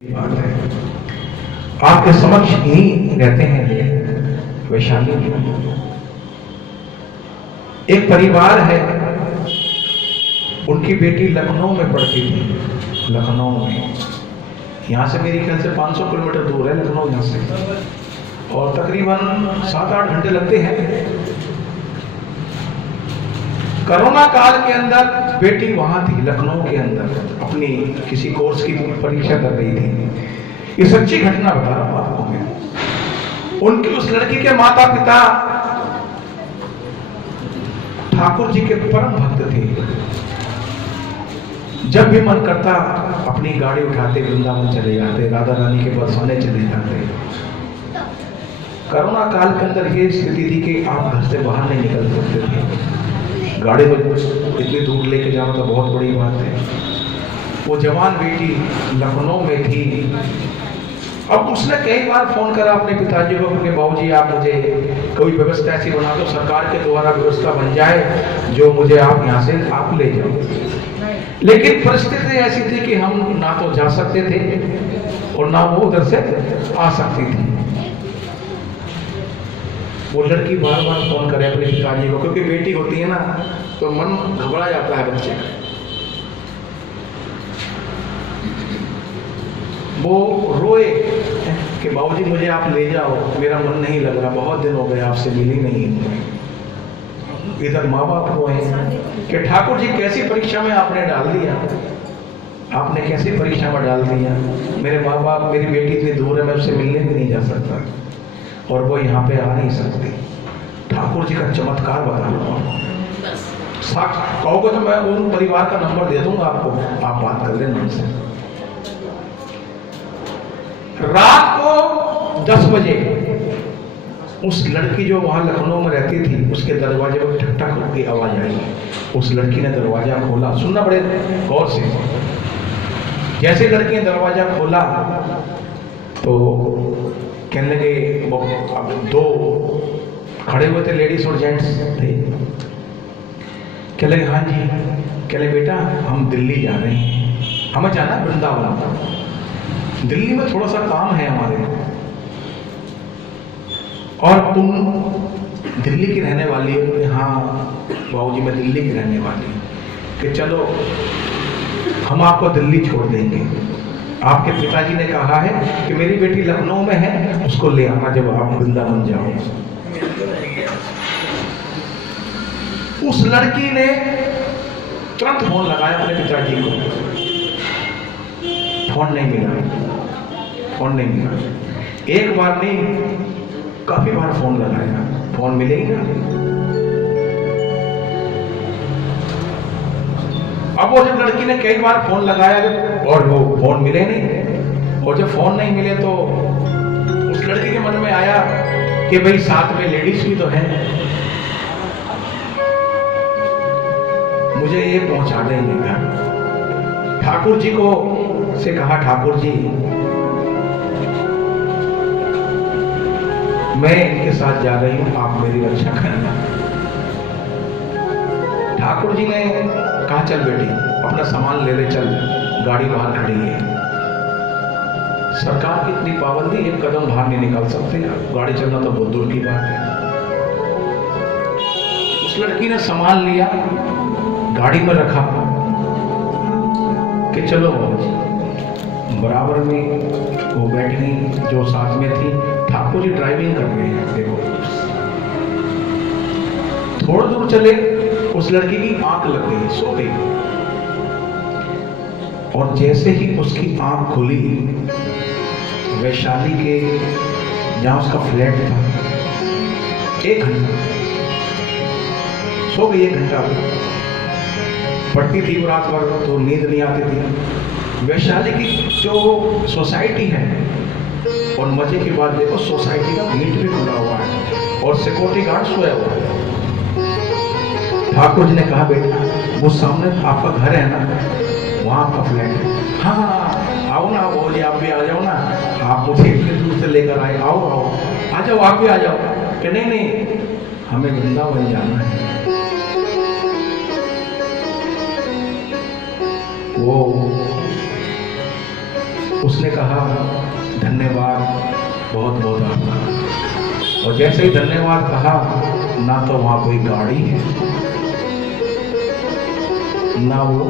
बात है आपके समक्ष ही रहते हैं वैशाली। एक परिवार है, उनकी बेटी लखनऊ में पढ़ती थी। लखनऊ में, यहाँ से मेरी ख्याल से 500 किलोमीटर दूर है लखनऊ यहाँ से, और तकरीबन 7-8 घंटे लगते हैं। कोरोना काल के अंदर बेटी वहां थी लखनऊ के अंदर, अपनी किसी कोर्स की परीक्षा कर रही थी। ये सच्ची घटना बता रहा हूं आपको मैं। उनकी उस लड़की के माता पिता ठाकुर जी के परम भक्त थे। जब भी मन करता अपनी गाड़ी उठाते वृंदावन चले जाते, राधा रानी के बरसाने चले जाते। कोरोना काल के अंदर ये स्थिति थी कि आप घर से बाहर नहीं निकल सकते थे। गाड़ी में इतनी दूर लेके जाना तो बहुत बड़ी बात है। वो जवान बेटी लखनऊ में थी। अब उसने कई बार फोन करा अपने पिताजी को कि बाबूजी आप मुझे कोई व्यवस्था ऐसी बना दो, सरकार के द्वारा व्यवस्था बन जाए जो मुझे आप यहाँ से आप ले जाओ। लेकिन परिस्थिति ऐसी थी कि हम ना तो जा सकते थे और ना वो उधर से आ सकती थी। वो लड़की बार बार फोन करे अपने पिताजी को, क्योंकि बेटी होती है ना तो मन घबरा जाता है बच्चे का। वो रोए कि बाबूजी मुझे आप ले जाओ, मेरा मन नहीं लग रहा, बहुत दिन हो गए आपसे मिली नहीं। इधर माँ बाप रोए कि ठाकुर जी कैसी परीक्षा में आपने डाल दिया, आपने कैसी परीक्षा में डाल दिया। मेरे माँ बाप, मेरी बेटी इतनी दूर है, मैं उससे मिलने भी नहीं जा सकता और वो यहाँ पे आ नहीं सकती। ठाकुर जी का चमत्कार बता रहा हूँ। कहोगे तो मैं उन परिवार का नंबर दे दूंगा आपको, आप बात कर लेना उनसे। रात को 10 बजे उस लड़की जो वहां लखनऊ में रहती थी, उसके दरवाजे पर ठक ठक की आवाज आई। उस लड़की ने दरवाजा खोला, सुनना बड़े गौर से। जैसे लड़की ने दरवाजा खोला तो कहने लगे, अब 2 खड़े हुए थे, लेडीज और जेंट्स थे। कह लगे हाँ जी। कह लगे बेटा हम दिल्ली जा रहे हैं, हमें जाना है वृंदावन, दिल्ली में थोड़ा सा काम है हमारे, और तुम दिल्ली की रहने वाली हो? हाँ बाबूजी मैं दिल्ली की रहने वाली हूँ। कि चलो हम आपको दिल्ली छोड़ देंगे। आपके पिताजी ने कहा है कि मेरी बेटी लखनऊ में है, उसको ले आना जब आप वृंदावन जाओ। उस लड़की ने तुरंत फोन लगाया अपने पिताजी को, फोन नहीं मिला, फोन नहीं मिला। एक बार नहीं, काफी बार फोन लगाया, फोन मिलेगा। अब वो जब लड़की ने कई बार फोन लगाया और वो फोन मिले नहीं, और जब फोन नहीं मिले तो उस लड़की के मन में आया कि भाई साथ में लेडीज भी तो हैं, मुझे ये पहुंचा देंगे घर। ठाकुर जी को से कहा, ठाकुर जी मैं इनके साथ जा रही हूं, आप मेरी रक्षा करना। ठाकुर जी ने कहा चल बेटी अपना सामान ले ले चल, गाड़ी बाहर खड़ी है। सरकार की इतनी पाबंदी, एक कदम बाहर नहीं निकाल सकते, गाड़ी चलना तो बहुत दूर की बात है। उस लड़की ने सामान लिया, गाड़ी में रखा कि चलो बराबर में वो बैठ गई जो साथ में थी। ठाकुर जी ड्राइविंग कर रहे हैं, देखो थोड़ा दूर चले, उस लड़की की आंख लग गई, सो गई। और जैसे ही उसकी आंख खुली, वैशाली के जहां उसका फ्लैट था, 1 घंटा सो गई। 1 घंटा पढ़ती थी रात भर तो नींद नहीं आती थी। वैशाली की जो सोसाइटी है, और मजे की बात देखो सोसाइटी का गेट भी खुला हुआ है और सिक्योरिटी गार्ड सोया हुआ है। ठाकुर जी ने कहा बेटा वो सामने आपका घर है ना, वहां आपका फ्लैट है। हाँ आओ ना बाबूजी, आप भी आ जाओ ना, आप मुझे इतने दूर से लेकर आए, आओ आओ आ जाओ, आप भी आ जाओ। कि नहीं नहीं हमें वृंदावन जाना है। वो उसने कहा धन्यवाद, बहुत बहुत आभार। और जैसे ही धन्यवाद कहा, ना तो वहां कोई गाड़ी है, ना वो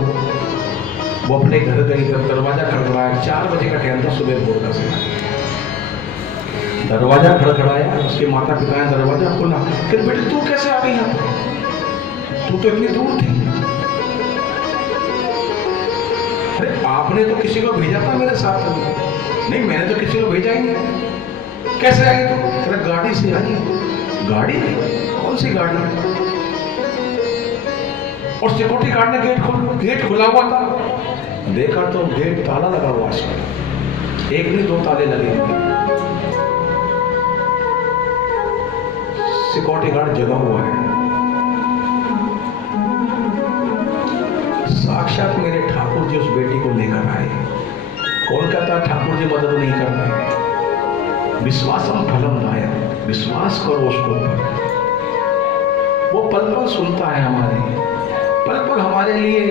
अपने घर गई। तब दरवाजा खड़खड़ाया, 4 बजे का टाइम था, सुबह भोर का समय। दरवाजा खड़खड़ाया, उसके माता पिता ने दरवाजा खोला। फिर बेटे तू कैसे आ गई यहाँ पर? तू तो इतनी दूर थी। अरे आपने तो किसी को भेजा था मेरे साथ। नहीं, मैंने तो किसी को भेजा ही नहीं। कैसे आई तू? अरे गाड़ी से आई। गाड़ी? कौन सी गाड़ी? और सिक्योरिटी गार्ड ने गेट खुला हुआ था। देखा तो गेट ताला लगा हुआ है। एक नहीं 2 ताले लगे हुए। सिक्योरिटी गार्ड जगा हुआ है। साक्षात मेरे ठाकुर जी उस बेटी को लेकर आए। कौन कहता ठाकुर जी मदद नहीं करते? विश्वासम फलम दायक, विश्वास करो उसको। वो पल पल सुनता है हमारे, पल पल हमारे लिए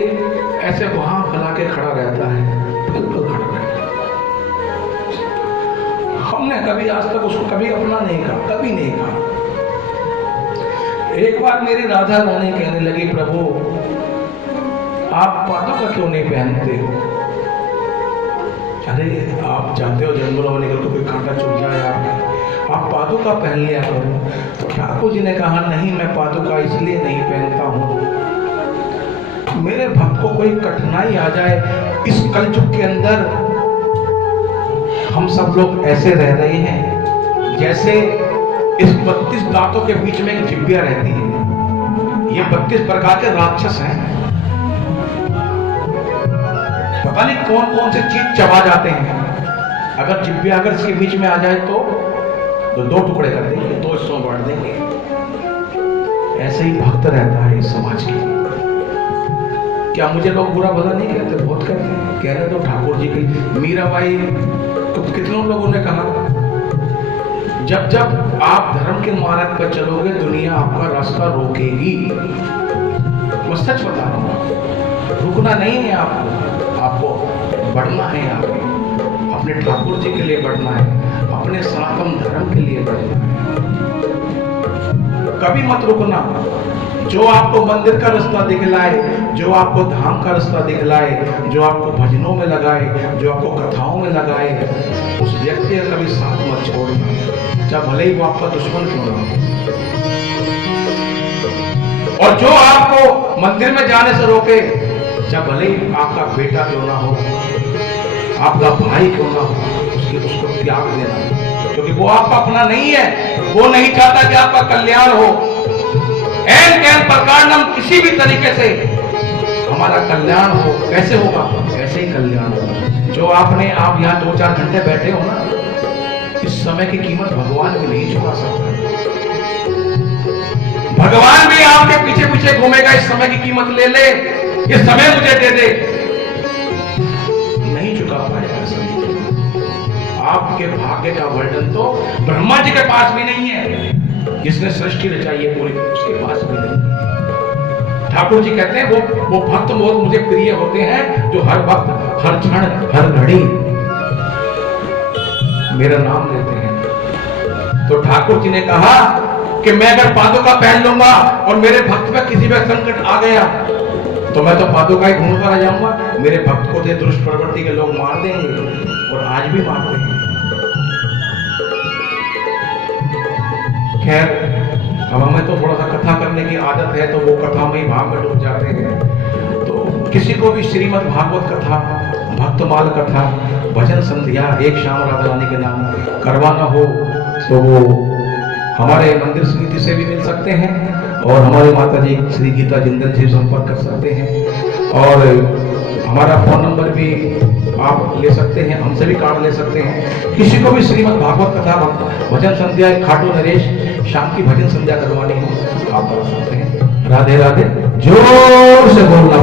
ऐसे वहां फैला के खड़ा रहता है, पल पल खड़ा रहता है। हमने कभी आज तक उसको कभी अपना नहीं कहा, कभी नहीं कहा। एक बार मेरी राधा रानी कहने लगी, प्रभु आप पादुका क्यों नहीं पहनते हो? अरे आप चाहते हो जंगलों में निकल कर कोई कांटा चुभ जाए आप पादुका पहन लिया करो। तो ठाकुर जी ने कहा नहीं, मैं पादुका इसलिए नहीं पहनता हूं, मेरे भक्त को कोई कठिनाई आ जाए। इस कलयुग के अंदर हम सब लोग ऐसे रह रहे हैं जैसे इस 32 दांतों के बीच में एक जिब्बिया रहती है। ये 32 प्रकार के राक्षस हैं। पता नहीं कौन कौन से चीज चबा जाते हैं। अगर जिब्बिया अगर इसके बीच में आ जाए तो 2 टुकड़े कर देंगे, 2 हिस्सों में बांट देंगे। ऐसे ही भक्त रहता है इस समाज के। क्या मुझे लोग बुरा भला नहीं कहते? बहुत कहते हैं। कह रहे तो ठाकुर जी की मीराबाई तो कितनों लोगों ने कहा, जब जब आप धर्म के मार्ग पर चलोगे दुनिया आपका रास्ता रोकेगी। मैं सच बता रहा हूं, रुकना नहीं है आपको बढ़ना है। आगे अपने ठाकुर जी के लिए बढ़ना है, अपने सनातन धर्म के लिए बढ़ना है। कभी मत रुकना। जो आपको मंदिर का रास्ता दिखलाए, जो आपको धाम का रास्ता दिखलाए, जो आपको भजनों में लगाए, जो आपको कथाओं में लगाए, उस व्यक्ति का कभी साथ मत छोड़ना, चाहे भले ही वो आपका दुश्मन क्यों ना हो। और जो आपको मंदिर में जाने से रोके, चाहे भले ही आपका बेटा क्यों ना हो, आपका भाई क्यों ना हो, उसको त्याग देना, क्योंकि वो आपका अपना नहीं है। वो नहीं चाहता कि आपका कल्याण हो। एन प्रकार हम किसी भी तरीके से हमारा कल्याण हो। कैसे होगा? ऐसे ही कल्याण होगा। जो आप यहाँ 2-4 घंटे बैठे हो ना, इस समय की कीमत भगवान भी नहीं चुका सकता। भगवान भी आपके पीछे पीछे घूमेगा, इस समय की कीमत ले ले, ये समय मुझे दे दे, नहीं चुका पाएगा समय। आपके भाग्य का वर्णन तो ब्रह्मा जी के पास भी नहीं है, जिसने सृष्टि रचाई है पूरी, उसके पास भी नहीं। ठाकुर जी कहते हैं वो भक्त बहुत मुझे प्रिय होते हैं, जो हर वक्त, हर क्षण, हर घड़ी मेरा नाम लेते हैं। तो ठाकुर जी ने कहा कि मैं अगर पादुका पहन लूंगा और मेरे भक्त पे किसी भी संकट आ गया तो मैं तो पादुका ही घूमता रह जाऊंगा। मेरे भक्त को दुष्ट प्रवृत्ति के लोग मार देंगे, और आज भी मारते हैं। खैर, अब हमें तो थोड़ा सा कथा करने की आदत है, तो वो कथा में ही भाव में डूब जाते हैं। तो किसी को भी श्रीमद् भागवत कथा, भक्तमाल कथा, भजन संध्या एक शाम राधा रानी के नाम करवाना हो तो वो हमारे मंदिर समिति से भी मिल सकते हैं, और हमारे माता जी श्री गीता जिंदल जी संपर्क कर सकते हैं। और हमारा फोन नंबर भी आप ले सकते हैं, हमसे भी कार्ड ले सकते हैं। किसी को भी श्रीमद् भागवत कथा, भजन संध्या, खाटू नरेश शाम की भजन संध्या करवानी हो आप करा सकते हैं। राधे राधे। जोर से बोलना।